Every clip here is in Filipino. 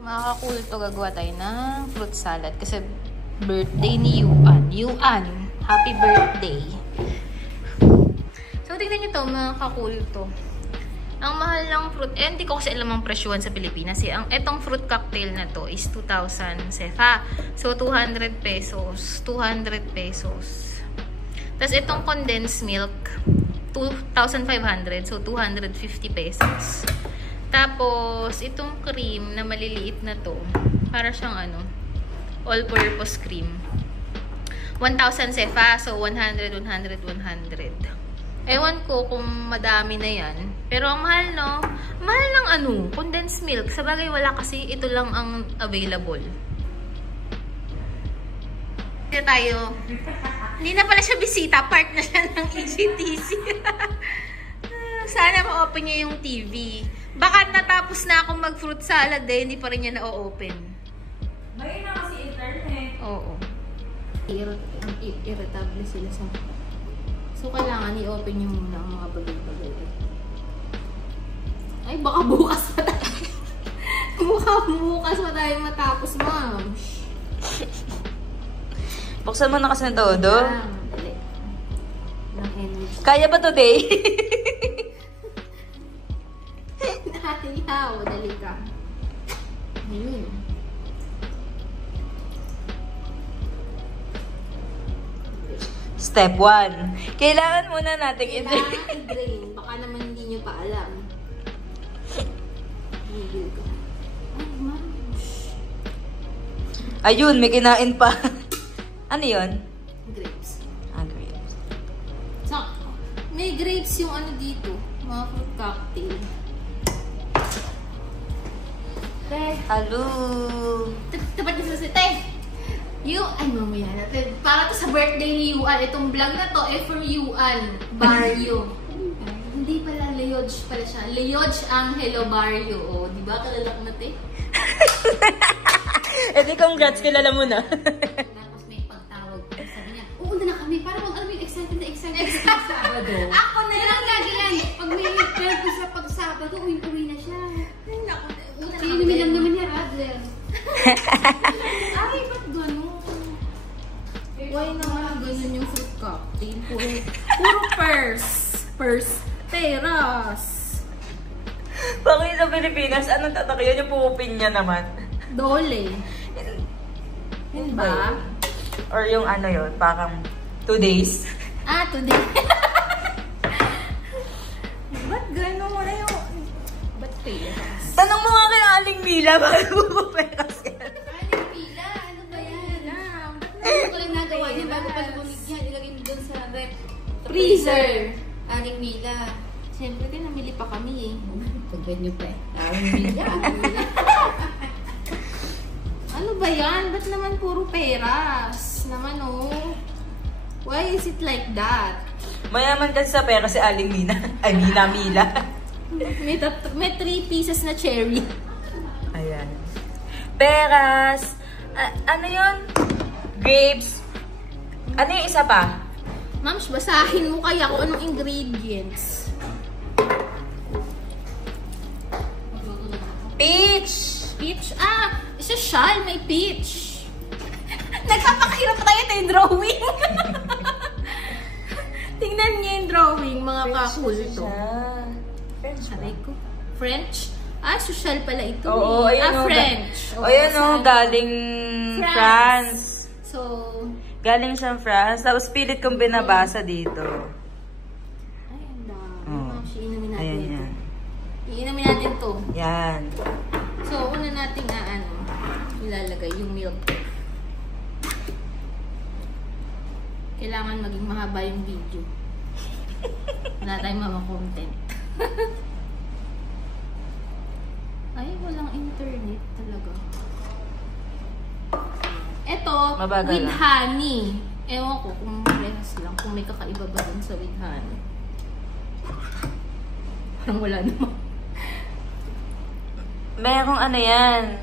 Makakakulit to, gagawa tayo ng fruit salad kasi birthday ni Yuan. Yuan, happy birthday. So, tignan nyo to, makakakulit to. Ang mahal ng fruit, hindi ko kasi alam ang presyuhan sa Pilipinas. Etong fruit cocktail na to is 2,000 sefa. So, 200 pesos. 200 pesos. Tapos, itong condensed milk, 2,500. So, 250 pesos. Tapos, itong cream na maliliit na to, para siyang all-purpose cream. 1,000 sefa. So, 100, 100, 100. Ewan ko kung madami na yan. Pero ang mahal, no? Mahal ng condensed milk. Sa bagay, wala kasi ito lang ang available. Dito tayo. Hindi na pala siya bisita. Part na siya ng EGTC. Sana ma-open niya yung TV. Baka natapos na akong mag-fruit salad hindi pa rin niya na-open. May na kasi internet. Oo. Irritable sila sa... So, kailangan i-open nyo muna ang mga bagay-bagay. Ay, baka bukas pa tayo. Bukas pa tayo matapos, ma'am. Buksan mo na kasi na todo. Dali. Kaya ba today? Nahihaw, dali ka. Ayun. Step 1. Kailangan muna natin i-drain. Baka naman hindi nyo pa alam. Ayun, may kinain pa. Ano yun? Grapes. Grapes. So, may grapes yung dito. Mga fruit cocktail. Hello. Tapat niyo sa site. Ay, mamaya natin. Para to sa birthday ni Yuan. Itong vlog na to, for Yuan Barrio. Hindi pala, Leodge pala siya. Leodge Angelo Barrio. O, di ba? Kalalak na te. Di congrats, kilala mo na. Tapos may pagtawag. Sabi niya, uuna na kami. Para mag-alam yung excited na excited. Sabado. Ako na lang lagi yan. Pag may friend ko sa pag-Sabado, uwi na siya. Una na kami. Lang naman niya, Radler. Ay, ba't gano'n? Why naman ganun yung fruit cocktail? Puro teras. Bakit sa Pilipinas, anong tatak yun? Yung puupin niya naman. Dole. Yun ba? Or yung yun, parang 2 days. Today. Ba't gano'n wala yung... Ba't teras? Tanong mo nga kay Aling Mila, bakit pupuperas yan? Aling Mila, ano ba yan? Ba't ko lang nagawa niya bago pala bumigyan? Ilagay mo doon sa freezer. Aling Mila. Siyempre din, namili pa kami eh. Pagyan niyo pa eh. Aling Mila. Ano ba yan? Ba't naman puro peras? Naman oh. Why is it like that? Mayaman kasi sa pera si Aling Mina. Ay, Mila. May 3 pieces na cherry. Ayan. Peras. Ano yun? Grapes. Ano yung isa pa? Ma'am, basahin mo kaya kung anong ingredients. Peach! Peach? Social, may peach. Nagpapakahirap pa tayo yung drawing. Tingnan niyo yung drawing, mga kakulto. French ba? Ko. French? Social pala ito. Oo, ayun French. Ayun galing France. So, galing siyang France. Tapos pilit kong binabasa dito. Ay, ang dami. Iinumin natin ayan, ito. yan. Iinumin natin to. Yan. So, una natin ilalagay yung milk. Kailangan maging mahaba yung video. Wala tayong mga content. Ay, walang internet talaga. Ito, Mabagal with lang. honey. Ewan ko kung parehas lang. Kung may kakaiba ba dun sa with honey. Parang wala naman. Merong yan.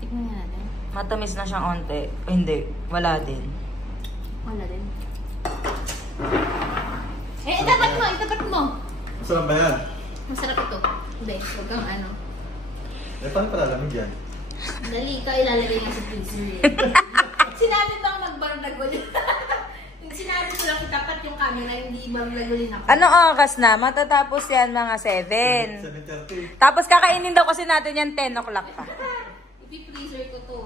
Tignan nga natin. Matamis na siyang onte. Hindi, wala din. Wala din. Itapat mo. Masarap ba yan? Masarap ito. Hindi, huwag kang Paano pala lamig yan? Dali ka, ilalagay niya sa freezer eh. Sinabi bang magbaragulin? Sinabi ko lang itapat yung camera, hindi baragulin ako. Ano oras na? Matatapos yan mga 7. 7:30. Tapos kakainin daw kasi natin yan 10 o'clock pa. Ipi-freezer ko to.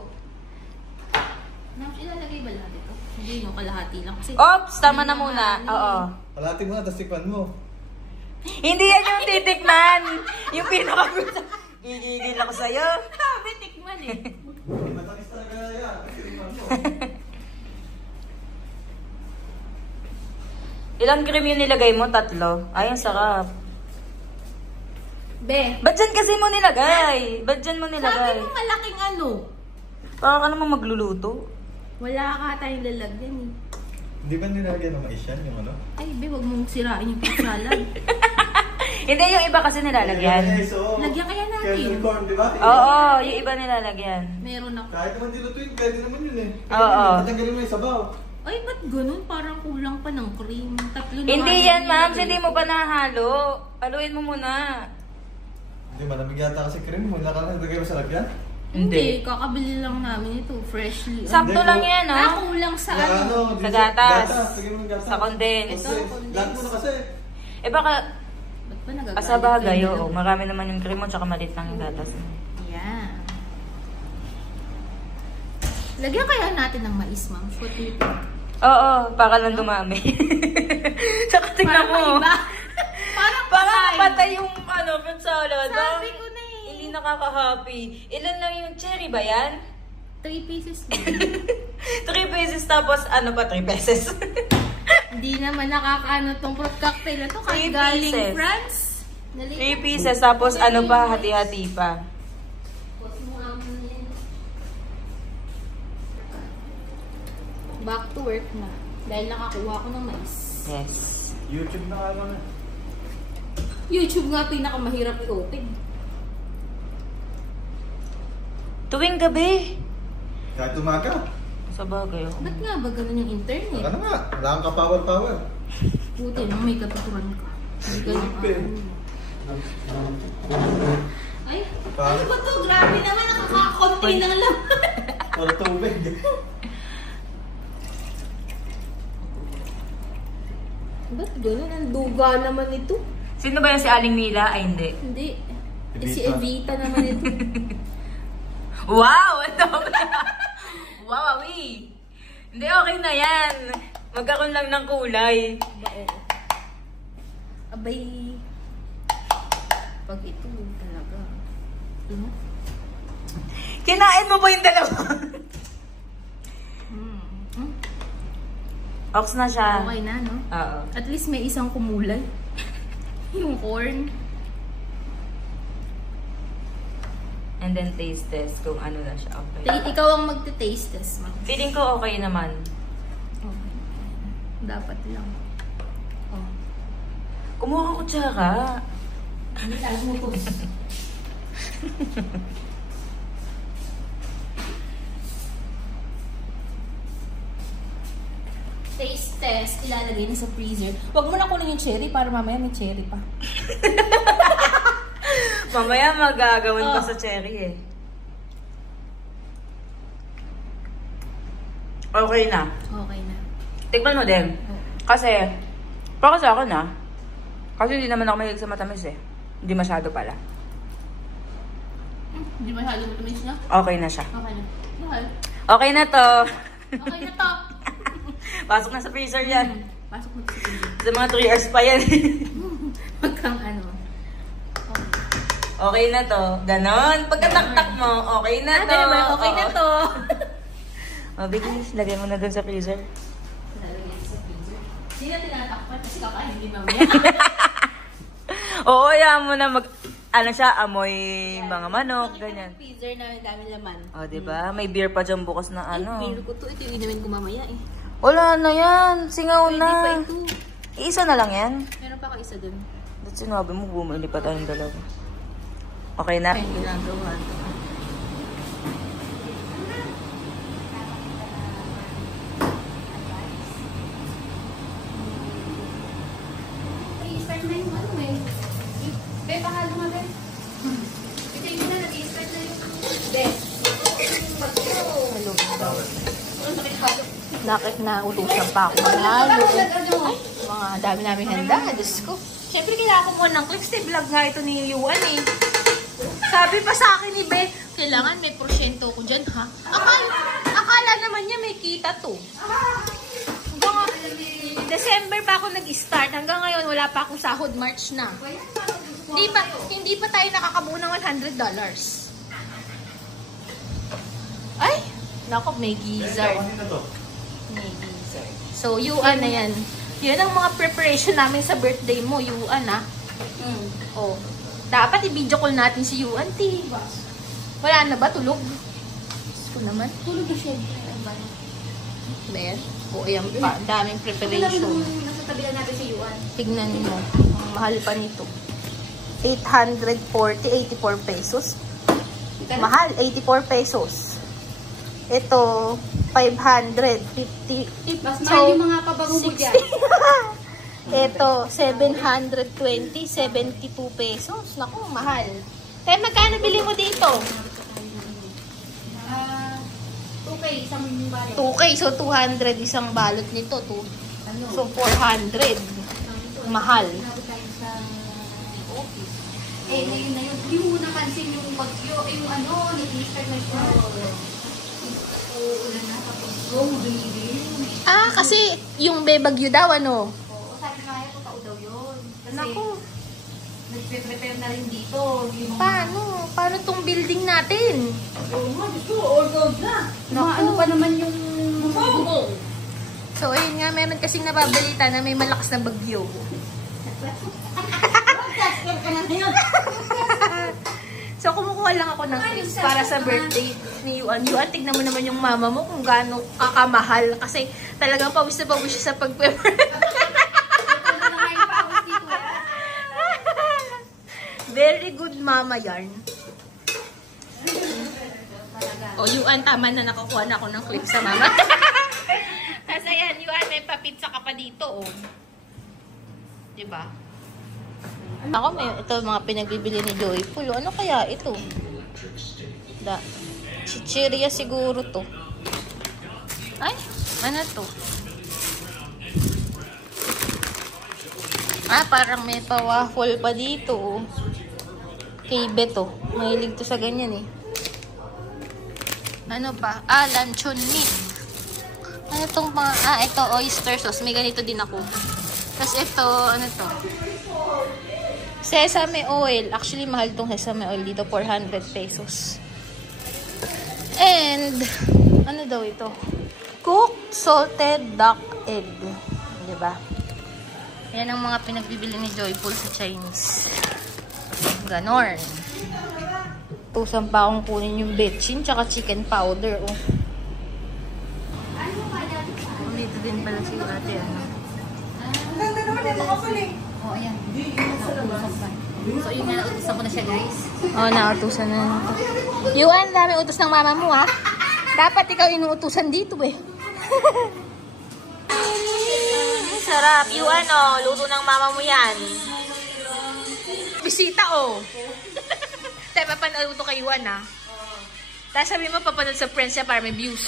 Ma'am, ilalagay ba lahat ito? Hindi, no, kalahati lang. Kasi, Ops, tama na muna. Oo. Palati mo na, tapos tikman mo. Hindi yan yung titikman. Yung pinakagusto. Gigigil ako sa'yo. sabi, tikman eh. Matamis talaga yan. Tikman mo. Ilang cream yung nilagay mo? 3. Ay, ang sarap. Be, Ba't dyan kasi mo nilagay? Ba't dyan mo sabi nilagay? mo malaking ano. Baka ka naman magluluto. Wala ka tayong lalagyan eh. Hindi ba nilagyan ng mais yan, yung ano? Ay, be, wag mong sirain yung fruit salad. Hindi, yung iba kasi nilalagyan. Mais, oo. Lagyan kaya natin. Kernel corn, di ba? Oo, yung iba nilalagyan. Meron ako. Kahit naman dilutuin, pwede naman yun eh. Oo. Tatanggalin mo yung sabaw. Ay, ba't ganun? Parang kulang pa ng cream. 3 na Hindi nga yan, yung ma'am. nilagay Hindi ko. mo pa nahalo. Haluin mo muna. Hindi, malamig yata kasi cream mo. Nakalagay mo sa lagyan? Hindi, kakabili lang namin ito. Freshly. Sakto Hindi, lang yan, Ah, oh. kulang sa Sa ano. Sa gatas. Lagyan mo ng gatas. Sa condense. Ito, condense. Lahat mo na kasi. Eh baka, Ba't ba nagagalit sa bagay, kayo? oo. Marami naman yung cream mo, tsaka maliit lang yung gatas mo. Yan. Lagyan kaya natin ng mais, ma'am. What do you think? Oo, para lang dumami. Tsaka tingnan mo. maiba. Parang Parang patay. patay yung ano, fruit salad. Sabi ko na eh. Hindi nakaka-happy. Ilan lang yung cherry ba yan? 3 pieces lang. 3 pesos tapos ano pa 3 pesos. Hindi naman nakakaano tong fruit cocktail na to. Kahit 3 galing pieces. France. 3 pieces tapos ano pa hati-hati pa. Back to work na. Dahil nakakuha ko ng mais. Yes. YouTube na ka na. YouTube nga pinakamahirap i-open. Tuwing gabi. Kahit umaga. Sa bagay. Oh. Ba't nga ba ganun yung internet? Ano nga? Wala kang ka-power. Buti nang may katuturan ka. Hindi ka Open. Ay, ano ba to? Grabe naman, nakakakonti ng laman. Para tubig. Ba't ganun? Ang duga naman ito. Sino ba yan si Aling Mila? Ay hindi. Hindi. Eh, Evita. si Evita naman ito. Wow! Ito. Wow, awi. Hindi, okay na yan. Magkaroon lang ng kulay. Abay. Pag ito talaga. Ano? Kinain mo ba yung dalawa? Ox na siya. Okay na, no? Oo. At least may isang kumulay. Yung corn. And then taste test kung ano na siya. Okay. Ikaw ang magte-taste test, ma'am. Feeling ko okay naman. Okay. Dapat lang. Oh. Kumuha ka kutsara. Hindi lang mo to. Taste test, ilalagay na sa freezer. Huwag mo na kunin yung cherry para mamaya may cherry pa. Mamaya magagawan ko Oh. sa cherry eh. Okay na. Okay na. Tikman mo din. Kasi, para sa akin ah. Kasi hindi naman ako mahilig sa matamis eh. Hindi masyado pala. Hindi masyado matamis niya? Okay na siya. Okay na. Mahal. Okay na to. Okay na to. Pasok na sa freezer yan. Pasok mo sa freezer. Sa mga 3 hours pa yan. Huwag kang ano. Okay na to. Ganon. Pagkataktak mo, okay na to. Okay na to. O, bilis. Lagay mo na dun sa freezer. Lalagay sa freezer. Hindi na tinatakpan kasi kakain din mamaya. Oo, hayaan mo na mag... Ano siya, amoy mga manok, Bakit ganyan. yung freezer na dami laman? O, diba? May beer pa dyan bukas na ano. Ay, ko to. Ito yung inumin ko mamaya eh. Wala na yan. Singaw Pwede pa na. ito. Iisa na lang yan. Meron pa ka isa dun. Ba't sinabi mo, bumili pa tayong dalawa. Okay na. Ay, ginagawa. I-start na yung ano eh. Be, pakalo nga be. Ito yung na, nag-i-start na yung... Be, Nakit na utusan pa ako manalo. Ay, mga dami namin handa. Diyos ko. Siyempre, kailangan ko muna ng clips. Vlog nga ito ni Yuan eh. Sabi pa sa akin ni Be, kailangan may porsyento ko dyan ha. Akala naman niya may kita to. December pa ako nag-start. Hanggang ngayon, wala pa akong sahod. March na. Hindi pa tayo nakakabuo ng $100. Ay! Nako, may gizzard. May gizzard. So, Yuan na yan. Yan ang mga preparation namin sa birthday mo, Yuan ha. Oh. Dapat i-video call natin si Yuan, ti. Wala na ba? Tulog? Gusto ko naman. Tulog na siya. Ben? O, ayan pa. Daming preparation. Nasa tabi lang natin si Yuan. Tignan mo. Ang mahal pa nito. 884 pesos. Mahal, 84 pesos. Ito, 550. Mas mahal yung mga pabango mo dyan. Ito, 720, 72 pesos. Naku, mahal. Kaya magkano bili mo dito? 2K, isang balot. 2K, so 200 isang balot nito. So 400. Mahal. Nabot tayo sa office. Ngayon na yun. Hindi mo napansin yung bagyo. Yung nag-start na siya. Uulan na tapos. Baby. Kasi yung bebagyo daw, ano? Oo, sabi nga po tao daw yun. Kasi Naku. nag-prepare na rin dito. Yung Paano? Paano tong building natin? Oo nga, dito. All gold na. Naku. Ano pa naman yung bubong? So, ayun nga, meron kasing nababalita na may malakas na bagyo. Tasker ka na ngayon. So, kumukuha lang ako ng clips para sa birthday ni Yuan. Yuan, tignan mo naman yung mama mo kung gaano kakamahal. Kasi talagang pawis na pawis siya sa pag-prepare. Very good mama yarn. O, Yuan, tama na nakakuha na ako ng clips sa mama. Tapos ayan, Yuan, may papizza ka pa dito, oh. Diba? Ako, ito mga pinagbibili ni Joyful. Ano kaya ito? Chichiria siguro to. Ay, ano to? Parang may pa-waffle pa dito. Kay Beto. Mahilig to sa ganyan eh. Ano pa? Luncheon meat. Ano tong mga... ito, oyster sauce. May ganito din ako. Tapos ito, ano to? Sesame oil. Actually, mahal tong sesame oil dito. 400 pesos. And, ano daw ito? Cooked salted duck egg. Diba? Yan ang mga pinagbibili ni Joyful sa Chinese. Ganon. Tusan pa akong kunin yung betchin tsaka chicken powder. Oh. Dito din pala si ate. Ganda naman yung mga pala eh. Oh, ayan. So, yun nga, nautusan ko na siya, guys. Oh, nautusan na. Yuan, dami utos ng mama mo, ha? Dapat ikaw inuutusan dito, eh. Sarap. Yuan, oh. Luto ng mama mo yan. Bisita, oh. Tayo, papanood to kay Yuan, ha? Tapos sabi mo, papanood sa friends niya para may views.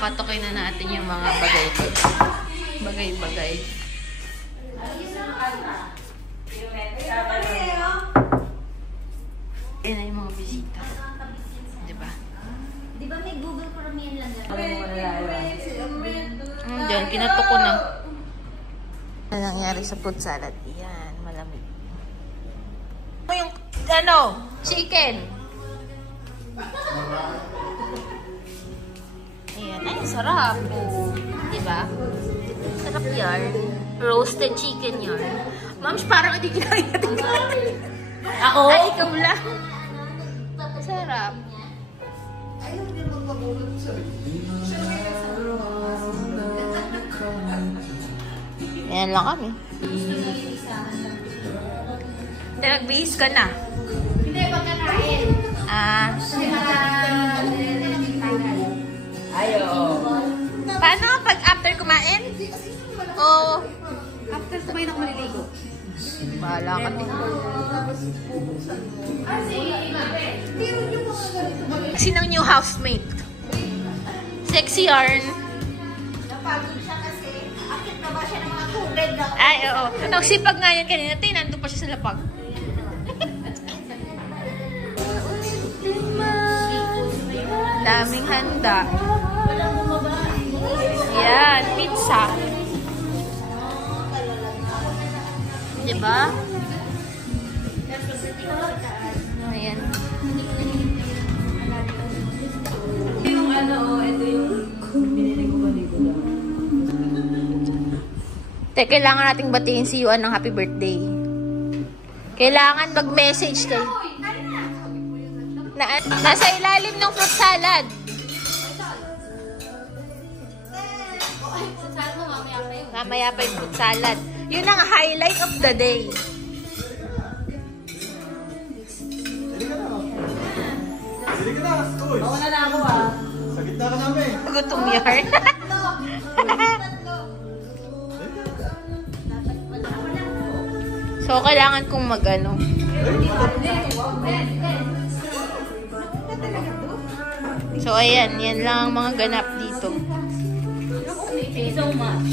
Patukoy na natin yung mga bagay-bagay. Yan na yung mga bisita. Diba? Diba may Google Chrome yan lang yan? Diyan, kinatok ko na. Ano nangyari sa fruit salad? Yan, malamig. Yung, chicken. Ayan, ay, sarap. Oh, diba? Sarap yan. Roasted chicken yan. Mams, parang hindi kinain natin. Ako? Ay, ikaw lang. Sarap. Ayan lang kami. Nagbihis ka na. Hindi, pagkakain. Paano? Pag after kumain? O... After kumain ako maliligo. Bahala ka din. Sinong new housemate? Sexy yarn. Napagod siya kasi. Akit na ba siya ng mga tubig na? Ay, oo. Ang sipag nga yan kanina. Nandun pa siya sa lapag. Daming handa. Yan, pizza. Diba? Ayan. Yung ito yung binili ko ba dito lang. Kailangan nating batiin si Yuan ng happy birthday. Kailangan mag-message kayo. Nasa ilalim ng fruit salad. Mamaya pa yung fruit salad. Yun ang highlight of the day. Dili ka na. Uy. Mauna na ako ah. Sa gitna ka namin. Gutom yarn. So, kailangan kong mag-ano. So, ayan. Yan lang ang mga ganap dito. Thank you so much.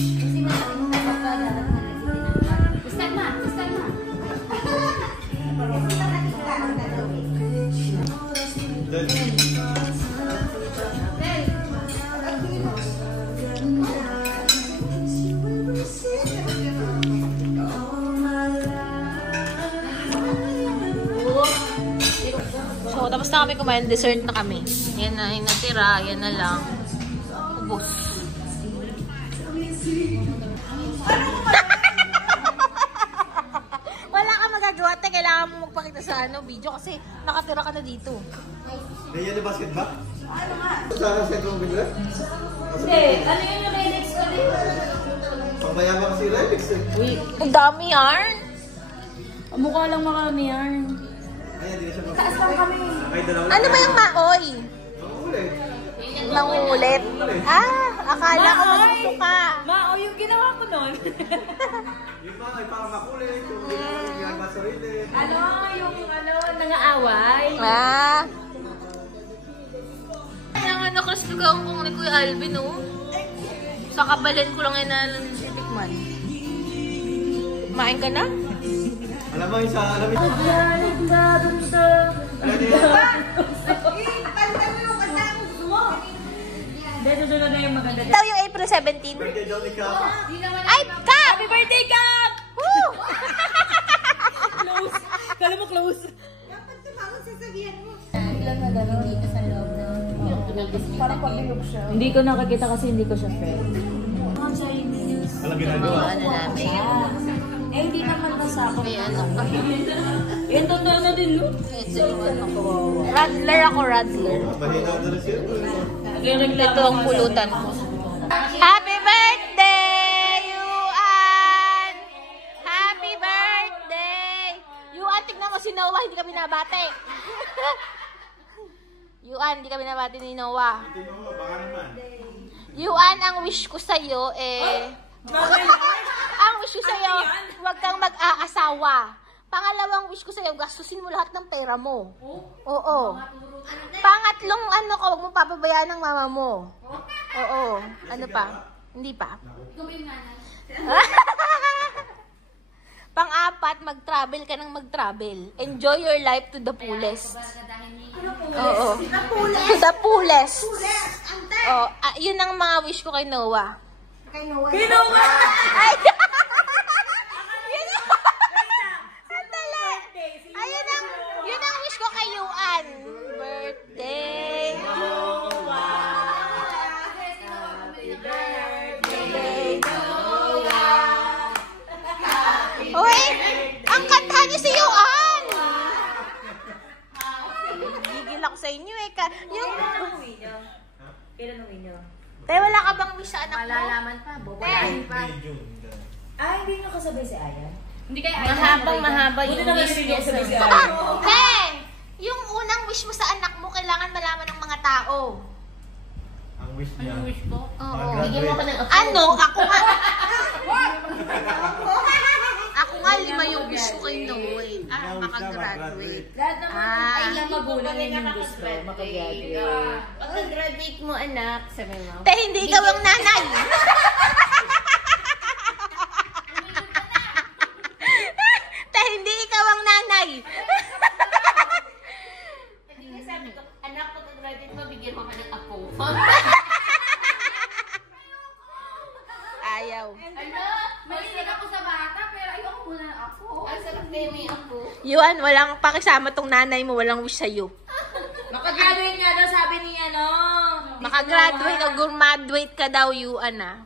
So, tapos na kami kumain. Dessert na kami. Yan na yung natira. Yan na lang. Ubus. Wala ka magagawa. Kailangan mo magpakita sa video kasi nakatira ka na dito. Naiyan na basket ba? Ano nga? Sa sentro mo bigla? Hindi, ano yung Redex ko rin? Pangbayama kasi Redex eh. Uy, ang dami yarn. Mukha lang marami yarn. Ayan, hindi na siya Taas lang kami. Ay, dalawa. Ano ba yung maoy? Mangulit. Mangulit? Ah, akala ko magsusuka. Mao, yung ginawa ko nun. Yung mga ay parang makulit. Yung ginagawa sarili. yung nangaaway. Ah. Kailangan nakaslugang kong ni Kuya Alvin, oh. Sa kabalin ko lang inalan si Tikman. Kumain ka na? Alam mo yung sa alam mo. Ano yun? Hindi, susunod na yung maganda. Ito yung April 17. Birthday daw ni Kap. Ay, Kap! Happy birthday, Kap! Woo! Close. Kala mo close. Dapat tumawag sasabihan mo. Parang pag-ilog siya. Hindi ko nakakita kasi hindi ko siya friend. Alam ginagawa. Ano namin? Eh, hindi naman basta ako. May ano pa. Yung totoo na din, no? Ito yung ano ko. Radler ako, Radler. Mahina na rin siya. Ito ang pulutan ko. Happy birthday, Yuan! Happy birthday! Yuan, tignan mo si Noah, hindi kami nabate. Yuan, hindi kami nabate ni Noah. Baka naman. Yuan, ang wish ko sa'yo ang wish ko sa'yo, huwag kang mag-aasawa. Pangalawang wish ko sa'yo, gastusin mo lahat ng pera mo. Oo. Pangatlong ano ka, huwag mo papabayaan ng mama mo. Oo. Ano pa? Hindi pa? Pang-apat, mag-travel ka ng mag-travel. Enjoy your life to the fullest. Oo. To the fullest. Oh, yun ang mga wish ko kay Noah. Kay Noah. Ay! Yun Sandali! Ayun yun ang wish ko kay Yuan. Birthday! Uy! Ang kantahan niyo si Yuan! Gigil ako sa inyo eh. Yung... Kailan ang inyo? Tay, wala ka bang wish sa anak mo? Malalaman pa, Tay, May June. Hindi nyo kasabay si Ayan? Hindi kaya mahaba yung wish Buti niya naman sa hindi niya kasabay si Ayan. Tay, yung unang wish mo sa anak mo, kailangan malaman ng mga tao. Ang wish niya. Ang wish ko? Oo. Bigyan mo pa ng Ano? Ako nga. Ako nga, 5 yung gusto kay Noe. Makagraduate. Lahat naman Ah. ay magulang yun yung gusto. Makagraduate. Pagka-graduate mo, anak, sabi mo. Te, hindi ikaw ang nanay. Te, hindi ikaw ang nanay. Hindi nga sabi ko, anak, pagka-graduate mo, bigyan mo ka ng apo. Ayaw. Ano? Mahilig ako sa bata, pero ayoko muna ng ako. Ang sarap na yung may apo. Yuan, walang pakisama tong nanay mo, walang wish sa'yo. Makagraduate nga daw, sabi niya, no? Makagraduate o graduate ka daw, Yuan ah.